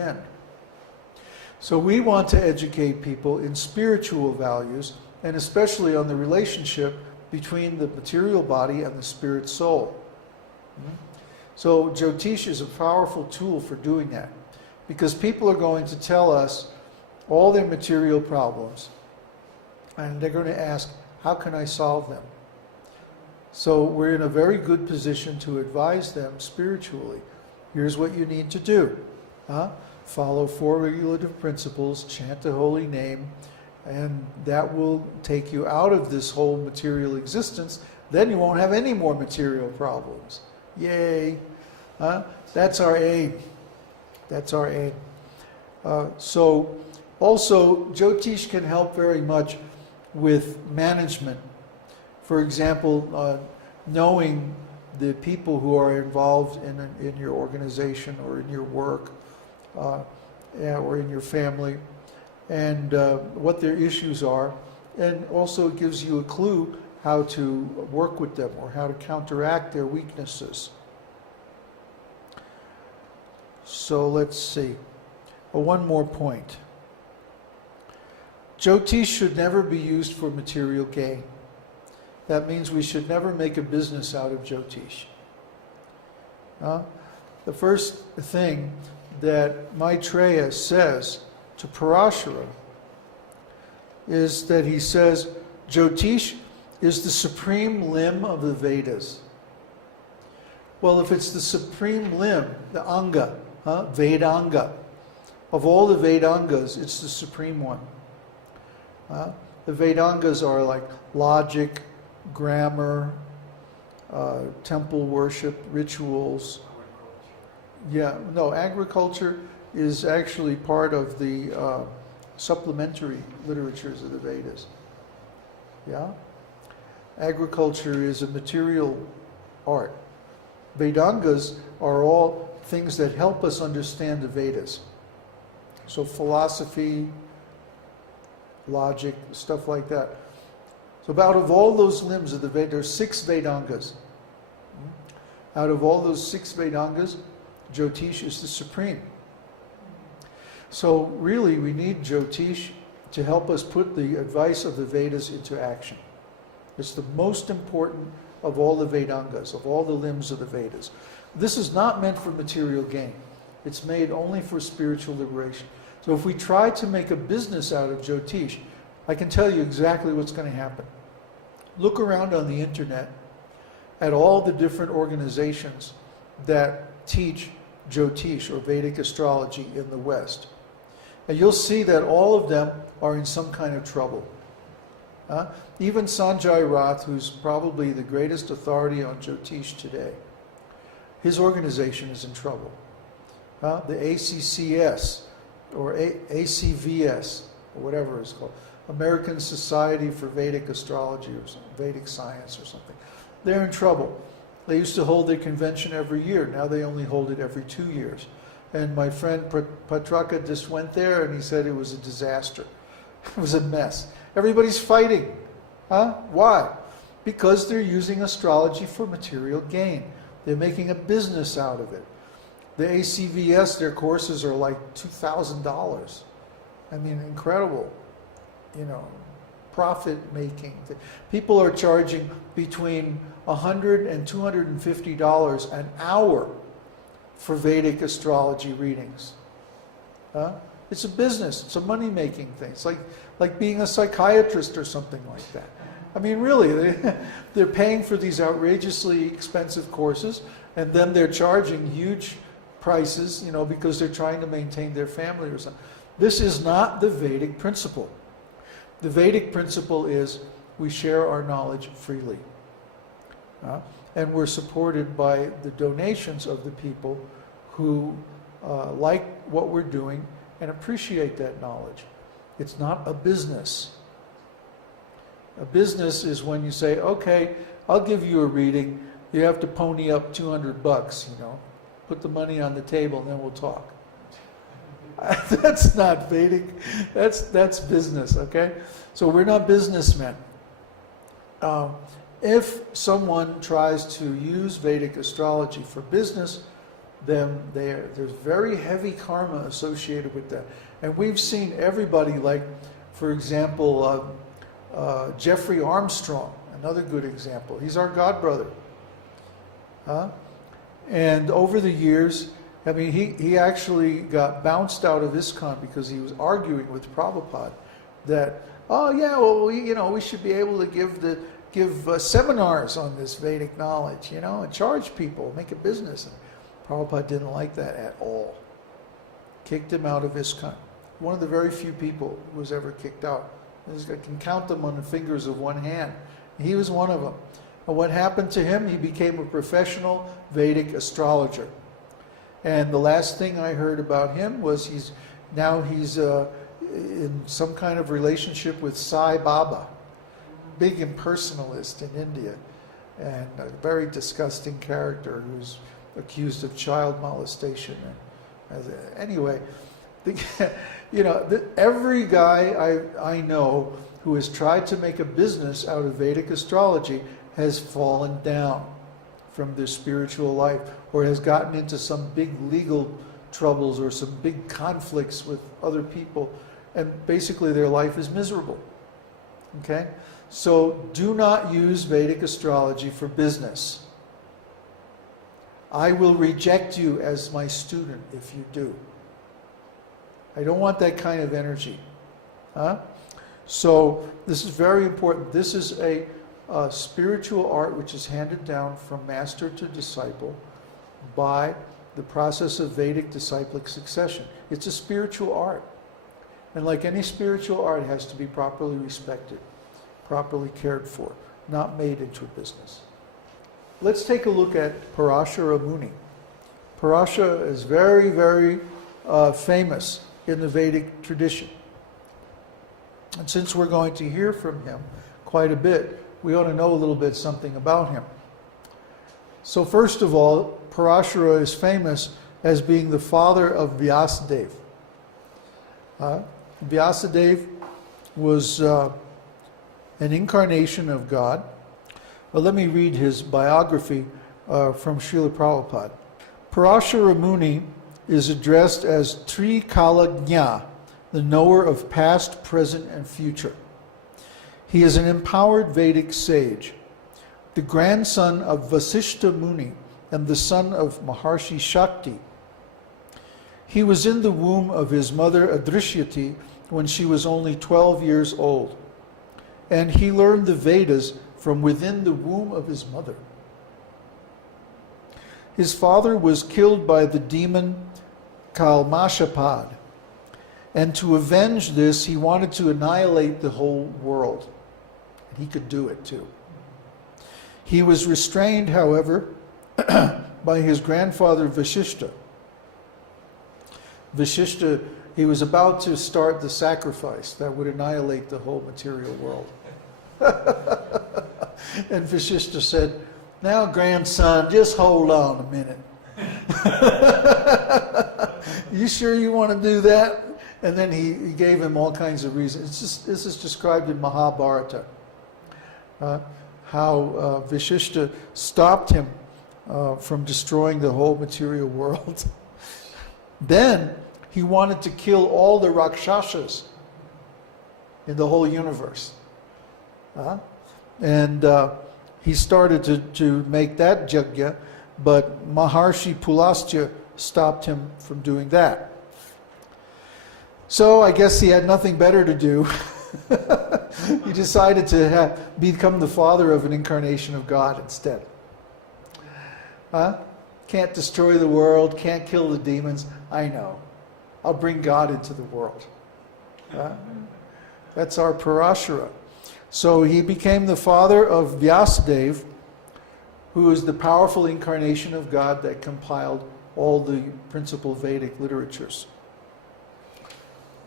end. So we want to educate people in spiritual values, and especially on the relationship between the material body and the spirit soul. So Jyotish is a powerful tool for doing that, because people are going to tell us all their material problems, and they're going to ask, how can I solve them? So we're in a very good position to advise them spiritually. Here's what you need to do. Follow 4 regulative principles, chant the holy name, and that will take you out of this whole material existence. Then you won't have any more material problems. Yay! That's our aim. That's our aim. So also, Jyotish can help very much with management. For example, knowing the people who are involved in your organization or in your work or in your family, and what their issues are, and also it gives you a clue how to work with them or how to counteract their weaknesses. So let's see. One more point. Jyotish should never be used for material gain. That means we should never make a business out of Jyotish. The first thing that Maitreya says to Parāṣara is that he says, Jyotish is the supreme limb of the Vedas. Well, if it's the supreme limb, the Anga, Vedanga, of all the Vedangas, it's the supreme one. The Vedangas are like logic, grammar, temple worship, rituals. Agriculture is actually part of the supplementary literatures of the Vedas. Agriculture is a material art. Vedangas are all things that help us understand the Vedas. So philosophy, logic, stuff like that. So out of all those limbs of the Vedas, there's 6 Vedangas. Out of all those 6 Vedangas, Jyotish is the supreme. So really we need Jyotish to help us put the advice of the Vedas into action. It's the most important of all the Vedangas, of all the limbs of the Vedas. This is not meant for material gain. It's made only for spiritual liberation. So if we try to make a business out of Jyotish, I can tell you exactly what's going to happen. Look around on the internet at all the different organizations that teach Jyotish or Vedic astrology in the West. And you'll see that all of them are in some kind of trouble. Even Sanjay Rath, who's probably the greatest authority on Jyotish today, his organization is in trouble. The ACCS, or ACVS, or whatever it's called, American Society for Vedic Astrology or something, Vedic Science or something, they're in trouble. They used to hold their convention every year. Now they only hold it every 2 years. And my friend Patraka just went there and he said it was a disaster. It was a mess. Everybody's fighting. Why? Because they're using astrology for material gain. They're making a business out of it. The ACVS, their courses are like $2,000. I mean, incredible, profit making. People are charging between $100 and $250 an hour for Vedic astrology readings. It's a business. It's a money-making thing. It's like being a psychiatrist or something like that. I mean, really, they're paying for these outrageously expensive courses, and then they're charging huge prices, because they're trying to maintain their family or something. This is not the Vedic principle. The Vedic principle is we share our knowledge freely. And we're supported by the donations of the people who like what we're doing and appreciate that knowledge. It's not a business. A business is when you say, okay, I'll give you a reading. You have to pony up $200, Put the money on the table and then we'll talk. That's not Vedic. That's business, okay? So we're not businessmen. If someone tries to use Vedic astrology for business, them there. There's very heavy karma associated with that. And we've seen everybody, like, for example, Jeffrey Armstrong, another good example. He's our god brother. And over the years, I mean, he actually got bounced out of ISKCON because he was arguing with Prabhupada that, oh yeah, well, we should be able to give seminars on this Vedic knowledge, and charge people, make a business. And Prabhupada didn't like that at all. Kicked him out of ISKCON. One of the very few people who was ever kicked out. I can count them on the fingers of one hand. He was one of them. And what happened to him? He became a professional Vedic astrologer. And the last thing I heard about him was he's in some kind of relationship with Sai Baba, big impersonalist in India, and a very disgusting character who's accused of child molestation. Anyway, every guy I know who has tried to make a business out of Vedic astrology has fallen down from their spiritual life, or has gotten into some big legal troubles or some big conflicts with other people, and basically their life is miserable. Okay? So do not use Vedic astrology for business. I will reject you as my student if you do. I don't want that kind of energy. So this is very important. This is a spiritual art which is handed down from master to disciple by the process of Vedic disciplic succession. It's a spiritual art. And like any spiritual art, it has to be properly respected, properly cared for, not made into a business. Let's take a look at Parāṣara Muni. Parāṣara is very, very famous in the Vedic tradition. And since we're going to hear from him quite a bit, we ought to know a little bit something about him. So first of all, Parāṣara is famous as being the father of Vyasadeva. Vyasadeva was an incarnation of God. Well, let me read his biography from Srila Prabhupada. Parāṣara Muni is addressed as Trikalagnya, the knower of past, present, and future. He is an empowered Vedic sage, the grandson of Vasishta Muni and the son of Maharshi Shakti. He was in the womb of his mother Adrishyati when she was only 12 years old, and he learned the Vedas from within the womb of his mother. His father was killed by the demon Kalmashapad, and to avenge this, he wanted to annihilate the whole world. And he could do it too. He was restrained, however, by his grandfather Vasishta. Vasishta, he was about to start the sacrifice that would annihilate the whole material world. And Vasishta said, "Now, grandson, just hold on a minute. You sure you want to do that?" And then he gave him all kinds of reasons. This is described in Mahabharata, how Vasishta stopped him from destroying the whole material world. Then he wanted to kill all the Rakshasas in the whole universe. And he started to make that yajna, but Maharshi Pulastya stopped him from doing that. So I guess he had nothing better to do. He decided to become the father of an incarnation of God instead. Can't destroy the world, can't kill the demons. I know. I'll bring God into the world. That's our Parāṣara. So he became the father of Vyasadeva, who is the powerful incarnation of God that compiled all the principal Vedic literatures.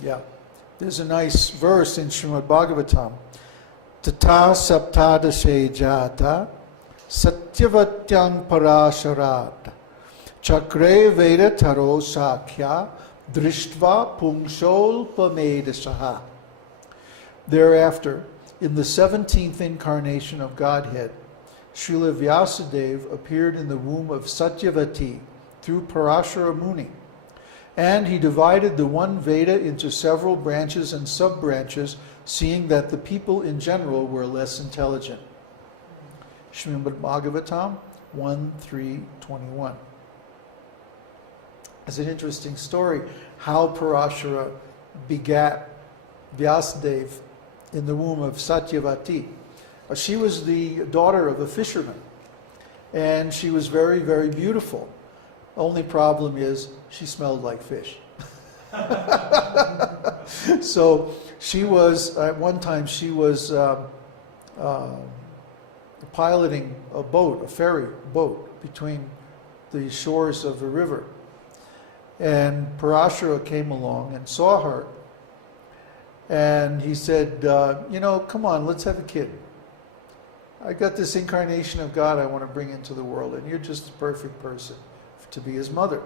Yeah. There's a nice verse in Srimad Bhagavatam. Tata saptadashe jata satyavatyang parāṣarat chakre veda taro sakhya drishtva pungsolpamedasaha. Thereafter, in the 17th incarnation of Godhead, Srila Vyasadeva appeared in the womb of Satyavati, through Parāṣara Muni. And he divided the one Veda into several branches and sub-branches, seeing that the people in general were less intelligent. Śrīmad Bhagavatam 1:3-21. It's an interesting story how Parāṣara begat Vyasadeva in the womb of Satyavati. She was the daughter of a fisherman, and she was very, very beautiful. Only problem is she smelled like fish. So she was, at one time she was piloting a boat, a ferry boat, between the shores of a river. And Parāṣara came along and saw her. And he said, come on, let's have a kid. I got this incarnation of God I want to bring into the world, and you're just the perfect person to be his mother.